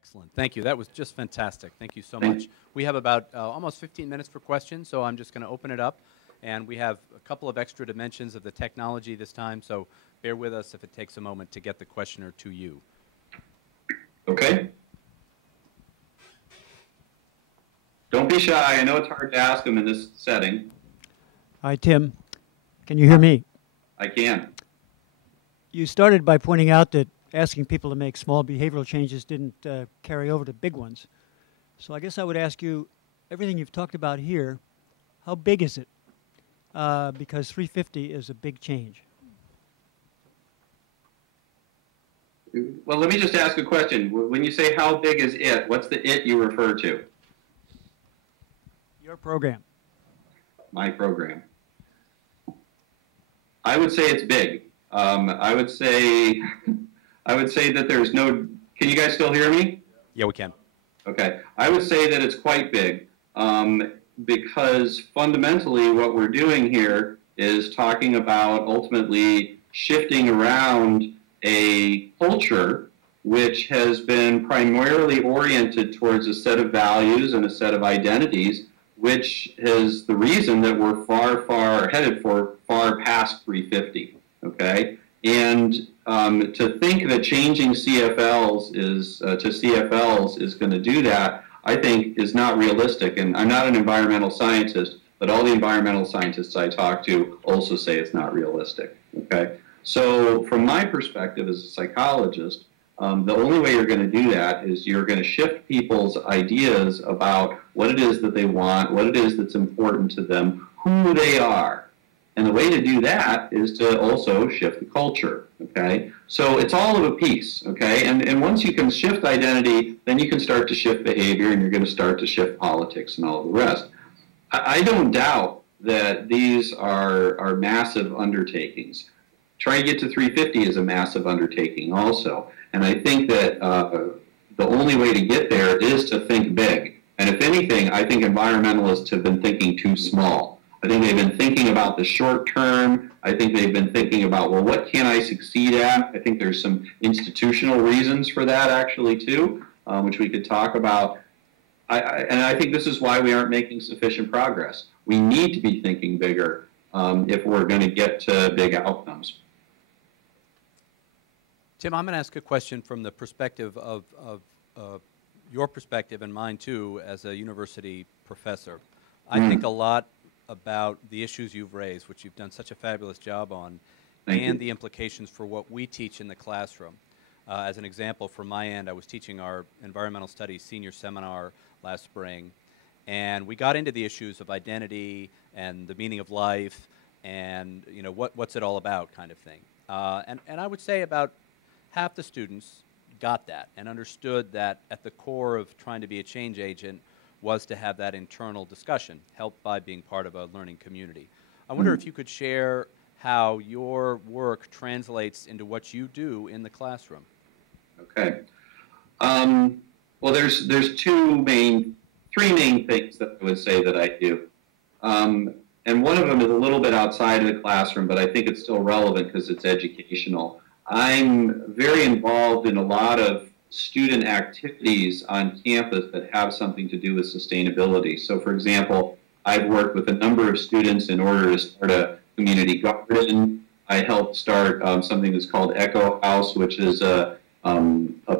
Excellent. Thank you. That was just fantastic. Thank you so much. We have about almost 15 minutes for questions, so I'm just going to open it up. And we have a couple of extra dimensions of the technology this time, so bear with us if it takes a moment to get the questioner to you. Okay. Don't be shy. I know it's hard to ask them in this setting. Hi, Tim. Can you hear me? I can. You started by pointing out that asking people to make small behavioral changes didn't carry over to big ones. So I guess I would ask you, everything you've talked about here, how big is it? Because 350 is a big change. Well, let me just ask a question. When you say how big is it, what's the it you refer to? Your program. My program. I would say it's big. I would say that there's no. Can you guys still hear me? Yeah, we can. Okay. I would say that it's quite big because fundamentally what we're doing here is talking about ultimately shifting around a culture which has been primarily oriented towards a set of values and a set of identities, which is the reason that we're headed for far past 350. Okay, and to think that changing CFLs to CFLs is going to do that, I think, is not realistic. And I'm not an environmental scientist, but all the environmental scientists I talk to also say it's not realistic. Okay, so from my perspective as a psychologist, the only way you're going to do that is you're going to shift people's ideas about what it is that they want, what it is that's important to them, who they are. And the way to do that is to also shift the culture, okay? So it's all of a piece, okay? And once you can shift identity, then you can start to shift behavior, and you're going to start to shift politics and all the rest. I don't doubt that these are massive undertakings. Trying to get to 350 is a massive undertaking also. And I think that the only way to get there is to think big. And if anything, I think environmentalists have been thinking too small. I think they've been thinking about the short term. I think they've been thinking about, well, what can I succeed at? I think there's some institutional reasons for that actually too, which we could talk about. And I think this is why we aren't making sufficient progress. We need to be thinking bigger if we're going to get to big outcomes. Tim, I'm going to ask a question from the perspective of your perspective and mine too as a university professor. I think a lot about the issues you've raised, which you've done such a fabulous job on, and the implications for what we teach in the classroom. As an example, from my end, I was teaching our environmental studies senior seminar last spring, and we got into the issues of identity and the meaning of life and, you know, what's it all about kind of thing. And I would say about half the students got that and understood that at the core of trying to be a change agent was to have that internal discussion, helped by being part of a learning community. I wonder if you could share how your work translates into what you do in the classroom. Okay. Well, there's three main things that I would say that I do. And one of them is a little bit outside of the classroom, but I think it's still relevant because it's educational. I'm very involved in a lot of student activities on campus that have something to do with sustainability. So, for example, I've worked with a number of students in order to start a community garden. I helped start something that's called Echo House, which is a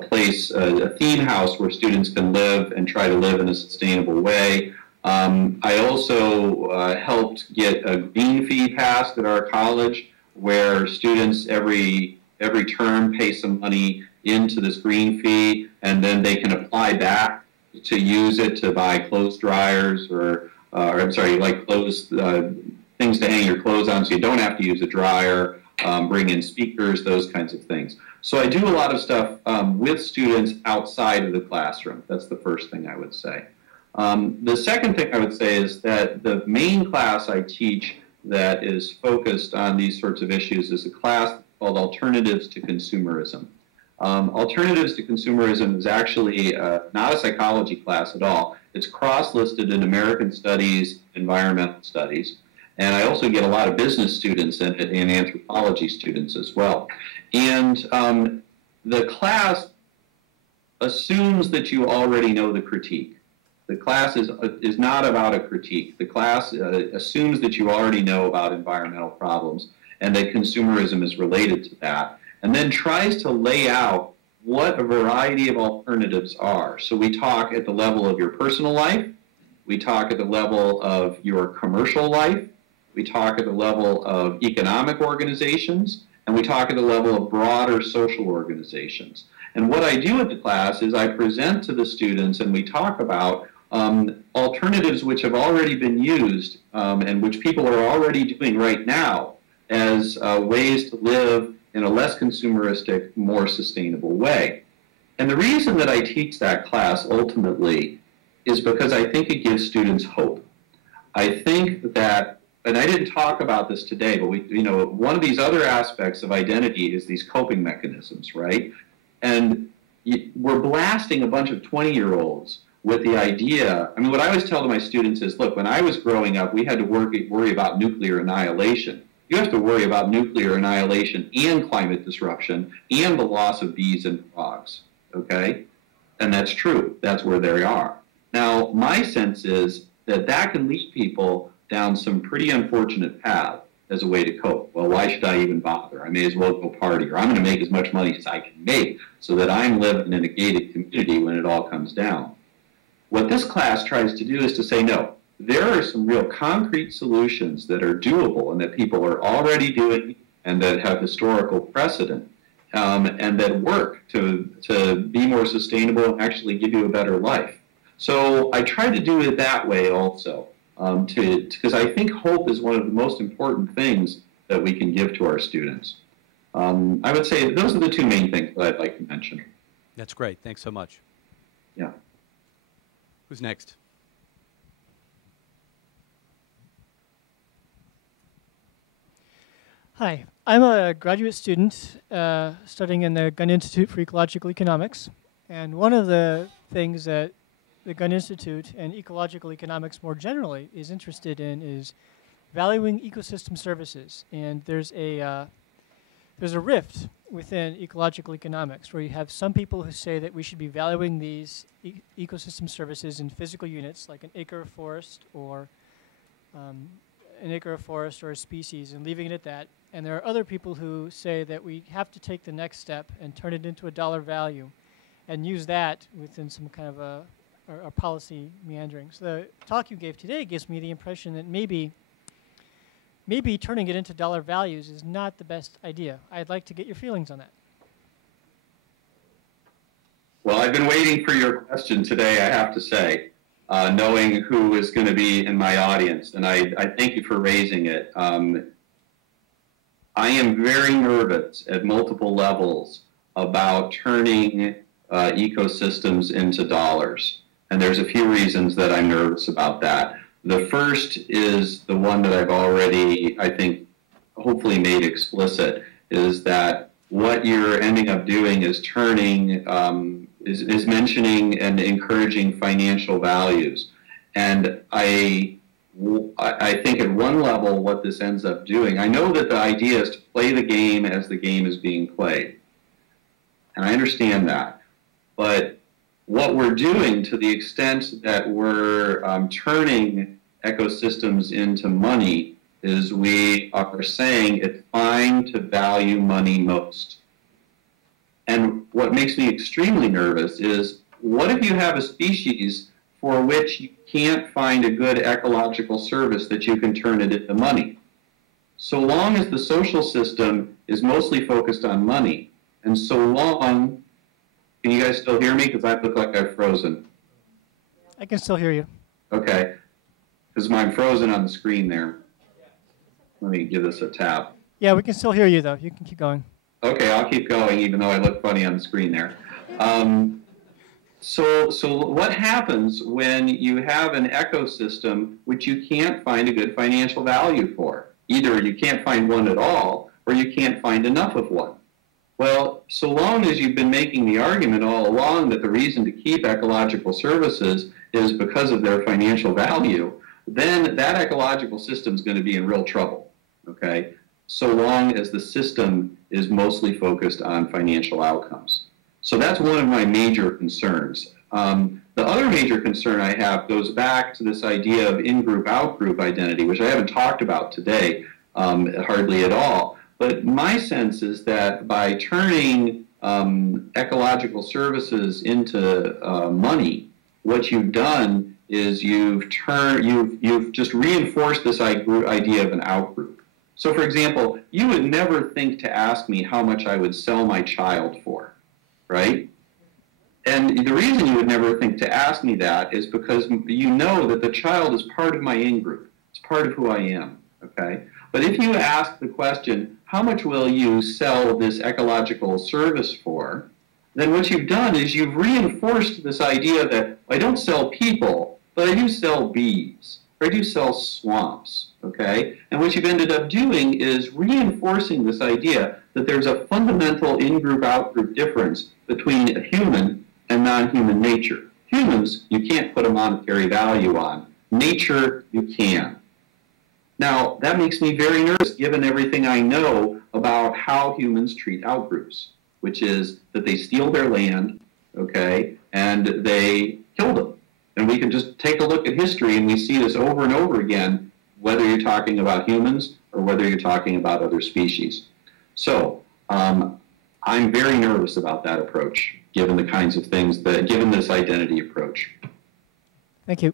place, a theme house where students can live and try to live in a sustainable way. I also helped get a green fee passed at our college, where students every term pay some money into this green fee, and then they can apply back to use it to buy clothes dryers or I'm sorry, like clothes, things to hang your clothes on so you don't have to use a dryer, bring in speakers, those kinds of things. So I do a lot of stuff with students outside of the classroom. That's the first thing I would say. The second thing I would say is that the main class I teach that is focused on these sorts of issues is a class called Alternatives to Consumerism. Alternatives to Consumerism is actually not a psychology class at all. It's cross-listed in American Studies, Environmental Studies, and I also get a lot of business students and anthropology students as well. And the class assumes that you already know the critique. The class is not about a critique. The class assumes that you already know about environmental problems and that consumerism is related to that, and then tries to lay out what a variety of alternatives are. So we talk at the level of your personal life, we talk at the level of your commercial life, we talk at the level of economic organizations, and we talk at the level of broader social organizations. And what I do at the class is I present to the students and we talk about alternatives which have already been used and which people are already doing right now as ways to live in a less consumeristic, more sustainable way. And the reason that I teach that class ultimately is because I think it gives students hope. I think that, and I didn't talk about this today, but one of these other aspects of identity is these coping mechanisms, right? And we're blasting a bunch of 20-year-olds with the idea. I mean, what I always tell to my students is, look, when I was growing up, we had to worry about nuclear annihilation. You have to worry about nuclear annihilation and climate disruption and the loss of bees and frogs, okay? And that's true. That's where they are. Now, my sense is that that can lead people down some pretty unfortunate path as a way to cope. Well, why should I even bother? I may as well go party, or I'm going to make as much money as I can make so that I'm living in a gated community when it all comes down. What this class tries to do is to say, no, there are some real concrete solutions that are doable and that people are already doing and that have historical precedent and that work to be more sustainable and actually give you a better life. So I try to do it that way also, because I think hope is one of the most important things that we can give to our students. I would say those are the two main things that I'd like to mention. That's great. Thanks so much. Yeah. Who's next? Hi, I'm a graduate student studying in the Gunn Institute for Ecological Economics. And one of the things that the Gunn Institute and ecological economics more generally is interested in is valuing ecosystem services. And there's a rift within ecological economics where you have some people who say that we should be valuing these ecosystem services in physical units, like an acre of forest or a species, and leaving it at that. And there are other people who say that we have to take the next step and turn it into a dollar value and use that within some kind of a policy meandering. So the talk you gave today gives me the impression that maybe turning it into dollar values is not the best idea. I'd like to get your feelings on that. Well, I've been waiting for your question today, I have to say, knowing who is going to be in my audience, and I thank you for raising it. I am very nervous at multiple levels about turning ecosystems into dollars. And there's a few reasons that I'm nervous about that. The first is the one that I've already, I think, hopefully made explicit, is that what you're ending up doing is turning, is mentioning and encouraging financial values. And I think at one level what this ends up doing, I know that the idea is to play the game as the game is being played. And I understand that. But what we're doing, to the extent that we're turning ecosystems into money, is we are saying it's fine to value money most. And what makes me extremely nervous is, what if you have a species for which you can't find a good ecological service that you can turn it into money? So long as the social system is mostly focused on money, and so long, can you guys still hear me? Because I look like I've frozen. I can still hear you. Okay, because I'm frozen on the screen there. Let me give this a tap. Yeah, we can still hear you, though. You can keep going. Okay, I'll keep going, even though I look funny on the screen there. So what happens when you have an ecosystem which you can't find a good financial value for? Either you can't find one at all, or you can't find enough of one. Well, so long as you've been making the argument all along that the reason to keep ecological services is because of their financial value, then that ecological system is going to be in real trouble, okay? So long as the system is mostly focused on financial outcomes. So that's one of my major concerns. The other major concern I have goes back to this idea of in-group, out-group identity, which I haven't talked about today hardly at all. But my sense is that by turning ecological services into money, what you've done is you've just reinforced this idea of an out-group. So, for example, you would never think to ask me how much I would sell my child for, right? And the reason you would never think to ask me that is because you know that the child is part of my in-group. It's part of who I am, okay? But if you ask the question, how much will you sell this ecological service for, then what you've done is you've reinforced this idea that I don't sell people, but I do sell bees, or I do sell swamps, okay? And what you've ended up doing is reinforcing this idea that there's a fundamental in-group, out-group difference between a human and non-human nature. Humans, you can't put a monetary value on. Nature, you can. Now, that makes me very nervous, given everything I know about how humans treat outgroups, which is that they steal their land, okay, and they kill them. And we can just take a look at history, and we see this over and over again, whether you're talking about humans or whether you're talking about other species. So, I'm very nervous about that approach, given the kinds of things given this identity approach. Thank you.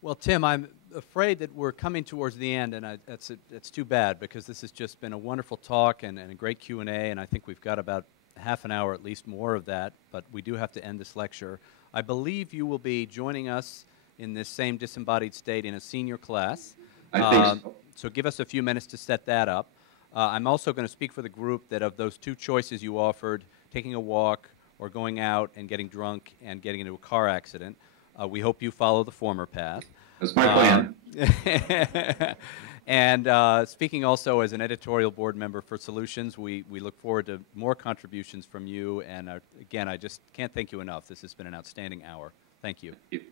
Well, Tim, I'm afraid that we're coming towards the end, and it's too bad, because this has just been a wonderful talk and a great Q&A, and I think we've got about half an hour, at least more of that, but we do have to end this lecture. I believe you will be joining us in this same disembodied state in a senior class. I think so. So give us a few minutes to set that up. I'm also going to speak for the group that of those two choices you offered, taking a walk or going out and getting drunk and getting into a car accident, we hope you follow the former path. That's my plan. And speaking also as an editorial board member for Solutions, we look forward to more contributions from you. And again, I just can't thank you enough. This has been an outstanding hour. Thank you. Thank you.